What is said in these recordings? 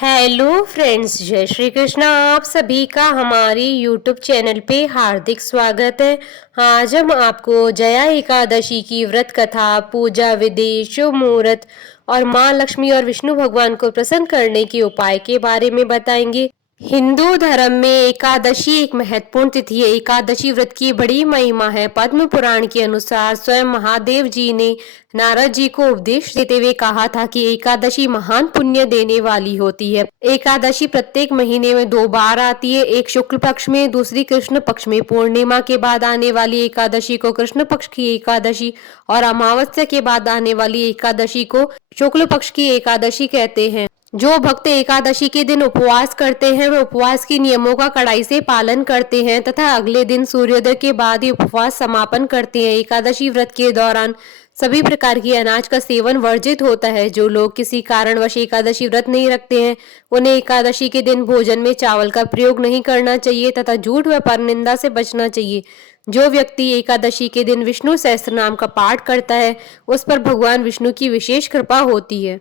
Hello friends, जय श्री कृष्णा। आप सभी का हमारी यूट्यूब चैनल पे हार्दिक स्वागत है। आज हम आपको जया एकादशी की व्रत कथा, पूजा विधि, शुभ मुहूर्त और माँ लक्ष्मी और विष्णु भगवान को प्रसन्न करने के उपाय के बारे में बताएंगे। हिंदू धर्म में एकादशी एक महत्वपूर्ण तिथि है। एकादशी व्रत की बड़ी महिमा है। पद्म पुराण के अनुसार स्वयं महादेव जी ने नारद जी को उपदेश देते हुए कहा था कि एकादशी महान पुण्य देने वाली होती है। एकादशी प्रत्येक महीने में 2 बार आती है, एक शुक्ल पक्ष में, दूसरी कृष्ण पक्ष में। पूर्णिमा के बाद आने वाली एकादशी को कृष्ण पक्ष की एकादशी और अमावस्या के बाद आने वाली एकादशी को शुक्ल पक्ष की एकादशी कहते हैं। जो भक्त एकादशी के दिन उपवास करते हैं वे उपवास के नियमों का कड़ाई से पालन करते हैं तथा अगले दिन सूर्योदय के बाद ही उपवास समापन करते हैं। एकादशी व्रत के दौरान सभी प्रकार की अनाज का सेवन वर्जित होता है। जो लोग किसी कारणवश एकादशी व्रत नहीं रखते हैं उन्हें एकादशी के दिन भोजन में चावल का प्रयोग नहीं करना चाहिए तथा झूठ व परनिंदा से बचना चाहिए। जो व्यक्ति एकादशी के दिन विष्णु सहस्त्र नाम का पाठ करता है उस पर भगवान विष्णु की विशेष कृपा होती है।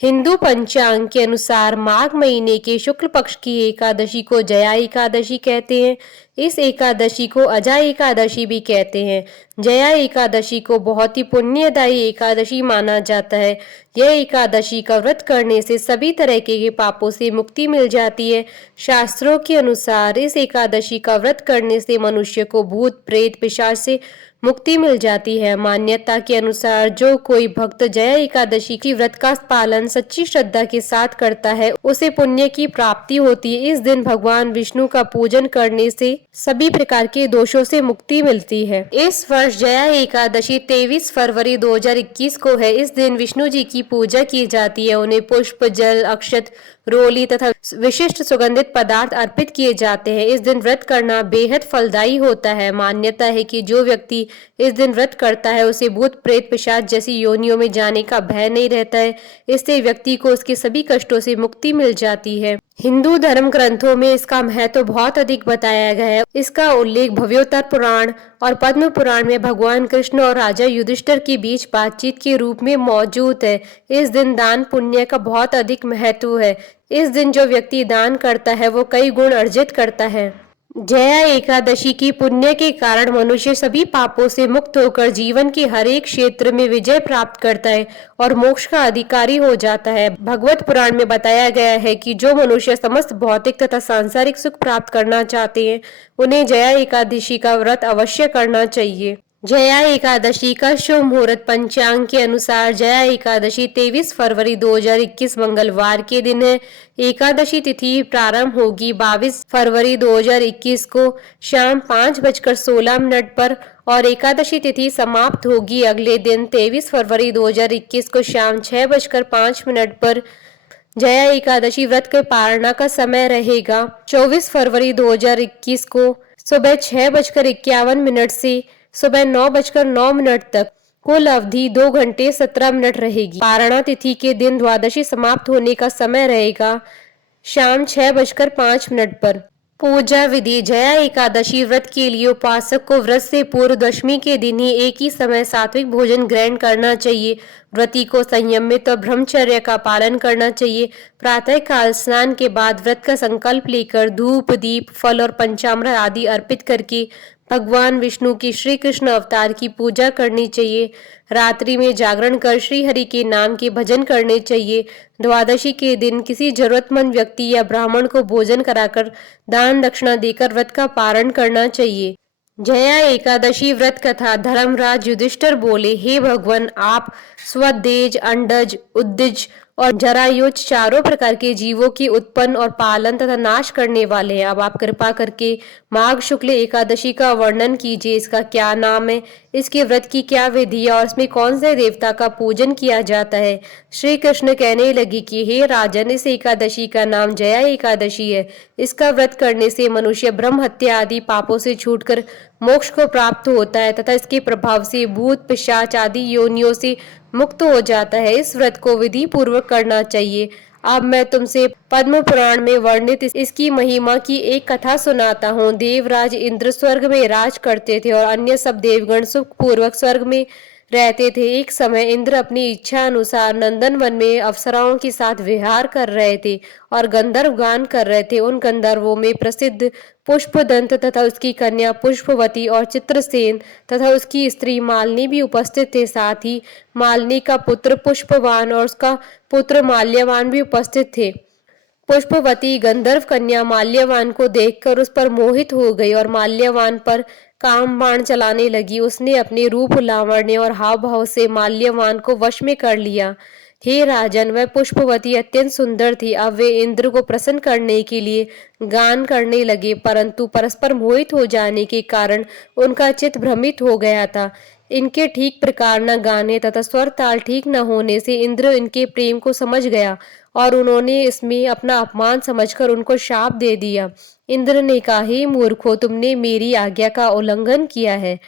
हिंदू पंचांग के अनुसार माघ महीने के शुक्ल पक्ष की एकादशी को जया एकादशी कहते हैं। इस एकादशी को अजा एकादशी भी कहते हैं। जया एकादशी को बहुत ही पुण्यदायी एकादशी माना जाता है। यह एकादशी का व्रत करने से सभी तरह के पापों से मुक्ति मिल जाती है। शास्त्रों के अनुसार इस एकादशी का व्रत करने से मनुष्य को भूत प्रेत पिशाच से मुक्ति मिल जाती है। मान्यता के अनुसार जो कोई भक्त जया एकादशी की व्रत का पालन सच्ची श्रद्धा के साथ करता है उसे पुण्य की प्राप्ति होती है। इस दिन भगवान विष्णु का पूजन करने से सभी प्रकार के दोषों से मुक्ति मिलती है। इस वर्ष जया एकादशी 23 फरवरी 2021 को है। इस दिन विष्णु जी की पूजा की जाती है। उन्हें पुष्प, जल, अक्षत, रोली तथा विशिष्ट सुगंधित पदार्थ अर्पित किए जाते हैं। इस दिन व्रत करना बेहद फलदायी होता है। मान्यता है कि जो व्यक्ति इस दिन व्रत करता है उसे भूत प्रेत पिशाच जैसी योनियों में जाने का भय नहीं रहता है। इससे व्यक्ति को उसके सभी कष्टों से मुक्ति मिल जाती है। हिंदू धर्म ग्रंथों में इसका महत्व बहुत अधिक बताया गया है। इसका उल्लेख भव्योत्तर पुराण और पद्म पुराण में भगवान कृष्ण और राजा युधिष्ठिर के बीच बातचीत के रूप में मौजूद है। इस दिन दान पुण्य का बहुत अधिक महत्व है। इस दिन जो व्यक्ति दान करता है वो कई गुण अर्जित करता है। जया एकादशी की पुण्य के कारण मनुष्य सभी पापों से मुक्त होकर जीवन के हर एक क्षेत्र में विजय प्राप्त करता है और मोक्ष का अधिकारी हो जाता है। भगवत पुराण में बताया गया है कि जो मनुष्य समस्त भौतिक तथा सांसारिक सुख प्राप्त करना चाहते हैं उन्हें जया एकादशी का व्रत अवश्य करना चाहिए। जया एकादशी का शुभ मुहूर्त पंचांग के अनुसार जया एकादशी 23 फरवरी 2021 मंगलवार के दिन है। एकादशी तिथि प्रारंभ होगी 22 फरवरी 2021 को शाम 5:16 पर और एकादशी तिथि समाप्त होगी अगले दिन 23 फरवरी 2021 को शाम 6:05 पर। जया एकादशी व्रत के पारणा का समय रहेगा 24 फरवरी 2021 को सुबह 6:51 से सुबह 9:09 तक। कुल अवधि 2 घंटे 17 मिनट रहेगी। पारणा तिथि के दिन द्वादशी समाप्त होने का समय रहेगा शाम 6:05 पर। पूजा विधि। जया एकादशी व्रत के लिए उपासक को व्रत से पूर्व दशमी के दिन ही एक ही समय सात्विक भोजन ग्रहण करना चाहिए। व्रती को संयमित और ब्रह्मचर्य का पालन करना चाहिए। प्रातः काल स्नान के बाद व्रत का संकल्प लेकर धूप, दीप, फल और पंचामृत आदि अर्पित करके भगवान विष्णु की श्री कृष्ण अवतार की पूजा करनी चाहिए। रात्रि में जागरण कर श्री हरि के नाम के भजन करने चाहिए। द्वादशी के दिन किसी जरूरतमंद व्यक्ति या ब्राह्मण को भोजन कराकर दान दक्षिणा देकर व्रत का पारण करना चाहिए। जया एकादशी व्रत कथा। धर्मराज युधिष्ठिर बोले, हे भगवान, आप स्वदेज, अंडज, उद्दिज और जरायुज चारों प्रकार के जीवों की उत्पन्न और पालन तथा नाश करने वाले हैं। अब आप कृपा करके माघ शुक्ल एकादशी का वर्णन कीजिए। इसका क्या नाम है, इसके व्रत की क्या विधि है और इसमें कौन से देवता का पूजन किया जाता है। श्री कृष्ण कहने लगे कि हे राजन, इस एकादशी का नाम जया एकादशी है। इसका व्रत करने से मनुष्य ब्रह्म हत्या आदि पापों से छूटकर मोक्ष को प्राप्त होता है तथा इसके प्रभाव से भूत पिशाच आदि योनियों से मुक्त हो जाता है। इस व्रत को विधि पूर्वक करना चाहिए। अब मैं तुमसे पद्म पुराण में वर्णित इसकी महिमा की एक कथा सुनाता हूँ। देवराज इंद्र स्वर्ग में राज करते थे और अन्य सब देवगण सुख पूर्वक स्वर्ग में रहते थे। एक समय इंद्र अपनी इच्छा अनुसार नंदन वन में अप्सराओं के साथ विहार कर रहे थे और गंधर्व गान कर रहे थे। उन गंधर्वों में प्रसिद्ध पुष्पदंत तथा उसकी कन्या पुष्पवती और चित्रसेन तथा उसकी स्त्री मालिनी भी उपस्थित थे। साथ ही मालिनी का पुत्र पुष्पवान और उसका पुत्र माल्यवान भी उपस्थित थे। पुष्पवती गंधर्व कन्या माल्यवान को देखकर उस पर मोहित हो गई और माल्यवान पर काम बाण चलाने लगी। उसने अपने रूप लावण्य और हाव भाव से माल्यवान को वश में कर लिया। हे राजन, वह पुष्पवती अत्यंत सुंदर थी। अब वे इंद्र को प्रसन्न करने के लिए गान करने लगे, परंतु परस्पर मोहित हो जाने के कारण उनका चित्त भ्रमित हो गया था। इनके ठीक प्रकार न गाने तथा स्वर ताल ठीक न होने से इंद्र इनके प्रेम को समझ गया और उन्होंने इसमें अपना अपमान समझकर उनको शाप दे दिया। इंद्र ने कहा, हे मूर्खों, तुमने मेरी आज्ञा का उल्लंघन किया है,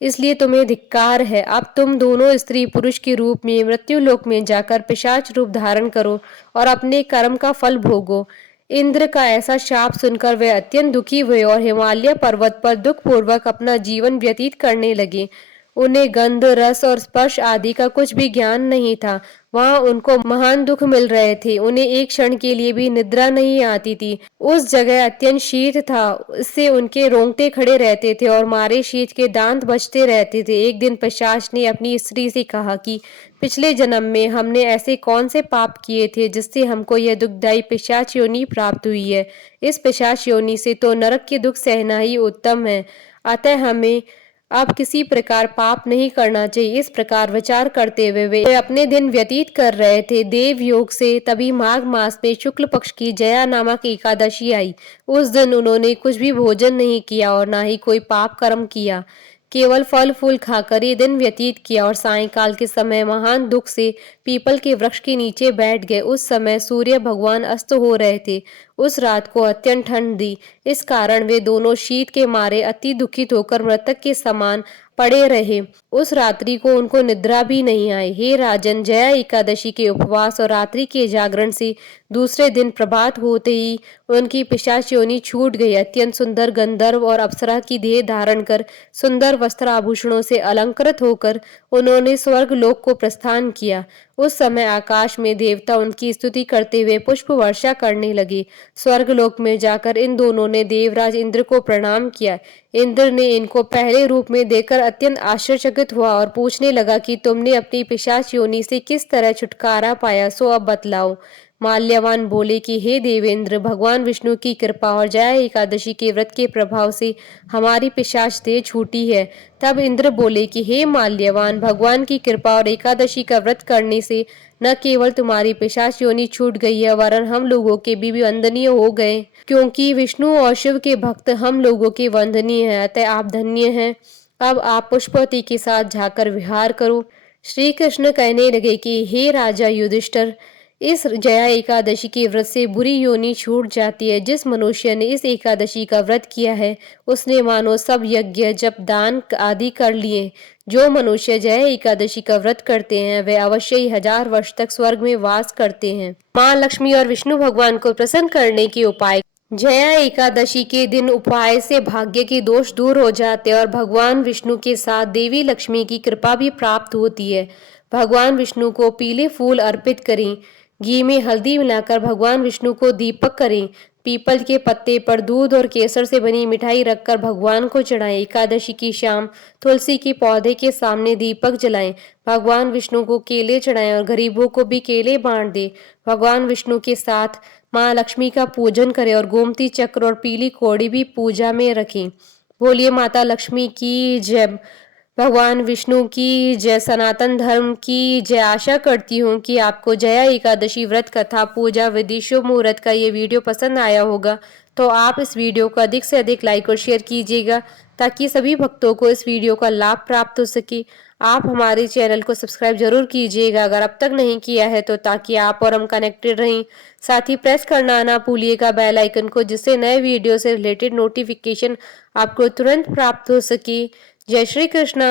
इसलिए तुम्हें धिक्कार है। अब तुम दोनों स्त्री पुरुष के रूप में मृत्युलोक में जाकर पिशाच रूप धारण करो और अपने कर्म का फल भोगो। इंद्र का ऐसा शाप सुनकर वे अत्यंत दुखी हुए और हिमालय पर्वत पर दुख पूर्वक अपना जीवन व्यतीत करने लगे। उन्हें गंध, रस और स्पर्श आदि का कुछ भी ज्ञान नहीं था। वहां उनको महान दुख मिल रहे थे। उन्हें एक क्षण के लिए भी निद्रा नहीं आती थी। उस जगह अत्यंत शीत था, इससे उनके रोंगटे खड़े रहते थे और मारे शीत के दांत बजते रहते थे। एक दिन पिशाच ने अपनी स्त्री से कहा कि पिछले जन्म में हमने ऐसे कौन से पाप किए थे जिससे हमको यह दुखदायी पिशाच योनि प्राप्त हुई है। इस पिशाच योनि से तो नरक के दुख सहना ही उत्तम है, अतः हमें अब किसी प्रकार पाप नहीं करना चाहिए। इस प्रकार विचार करते हुए वे अपने दिन व्यतीत कर रहे थे। देव योग से तभी माघ मास में शुक्ल पक्ष की जया नामक एकादशी आई। उस दिन उन्होंने कुछ भी भोजन नहीं किया और ना ही कोई पाप कर्म किया, केवल फल फूल खाकर ये दिन व्यतीत किया और सायंकाल के समय महान दुख से पीपल के वृक्ष के नीचे बैठ गए। उस समय सूर्य भगवान अस्त हो रहे थे। उस रात को अत्यंत ठंड थी, इस कारण वे दोनों शीत के मारे अति दुखित होकर मृतक के समान पड़े रहे। उस रात्रि को उनको निद्रा भी नहीं आई। हे राजन, जया एकादशी के उपवास और रात्रि के जागरण से दूसरे दिन प्रभात होते ही उनकी पिशाच योनि छूट गई। अत्यंत सुंदर गंधर्व और अप्सरा की देह धारण कर सुंदर वस्त्र आभूषणों से अलंकृत होकर उन्होंने स्वर्ग लोक को प्रस्थान किया। उस समय आकाश में देवता उनकी स्तुति करते हुए पुष्प वर्षा करने लगे। स्वर्गलोक में जाकर इन दोनों ने देवराज इंद्र को प्रणाम किया। इंद्र ने इनको पहले रूप में देखकर अत्यंत आश्चर्यचकित हुआ और पूछने लगा कि तुमने अपनी पिशाच योनि से किस तरह छुटकारा पाया, सो अब बतलाओ। माल्यवान बोले कि हे देवेंद्र, भगवान विष्णु की कृपा और जया एकादशी के व्रत के प्रभाव से हमारी पिशाच देह छूटी है। तब इंद्र बोले कि हे माल्यवान, भगवान की कृपा और एकादशी का व्रत करने से न केवल तुम्हारी पिशाच योनि छूट गई है, वरन हम लोगों के भी वंदनीय हो गए, क्योंकि विष्णु और शिव के भक्त हम लोगों के वंदनीय हैं, अतः आप धन्य हैं। अब आप पुष्पवती के साथ जाकर विहार करो। श्री कृष्ण कहने लगे कि हे राजा युधिष्ठिर, इस जया एकादशी के व्रत से बुरी योनि छूट जाती है। जिस मनुष्य ने इस एकादशी का व्रत किया है उसने मानो सब यज्ञ जप दान आदि कर लिए। जो मनुष्य जया एकादशी का व्रत करते हैं वे अवश्य ही 1000 वर्ष तक स्वर्ग में वास करते हैं। माँ लक्ष्मी और विष्णु भगवान को प्रसन्न करने के उपाय। जया एकादशी के दिन उपाय से भाग्य के दोष दूर हो जाते हैं और भगवान विष्णु के साथ देवी लक्ष्मी की कृपा भी प्राप्त होती है। भगवान विष्णु को पीले फूल अर्पित करें। घी में हल्दी मिलाकर भगवान विष्णु को दीपक करें। पीपल के पत्ते पर दूध और केसर से बनी मिठाई रखकर भगवान को चढ़ाएं। एकादशी की शाम तुलसी के पौधे के सामने दीपक जलाएं। भगवान विष्णु को केले चढ़ाएं और गरीबों को भी केले बांट दें। भगवान विष्णु के साथ माँ लक्ष्मी का पूजन करें और गोमती चक्र और पीली कौड़ी भी पूजा में रखें। बोलिए माता लक्ष्मी की जय, भगवान विष्णु की जय, सनातन धर्म की जय। आशा करती हूँ कि आपको जया एकादशी व्रत कथा पूजा विधि शुभ मुहूर्त का ये वीडियो पसंद आया होगा। तो आप इस वीडियो को अधिक से अधिक लाइक और शेयर कीजिएगा ताकि सभी भक्तों को इस वीडियो का लाभ प्राप्त हो सके। आप हमारे चैनल को सब्सक्राइब जरूर कीजिएगा अगर अब तक नहीं किया है तो, ताकि आप और हम कनेक्टेड रहें। साथ ही प्रेस करना ना भूलिएगा बेल आइकन को, जिससे नए वीडियो से रिलेटेड नोटिफिकेशन आपको तुरंत प्राप्त हो सके। जय श्री कृष्णा।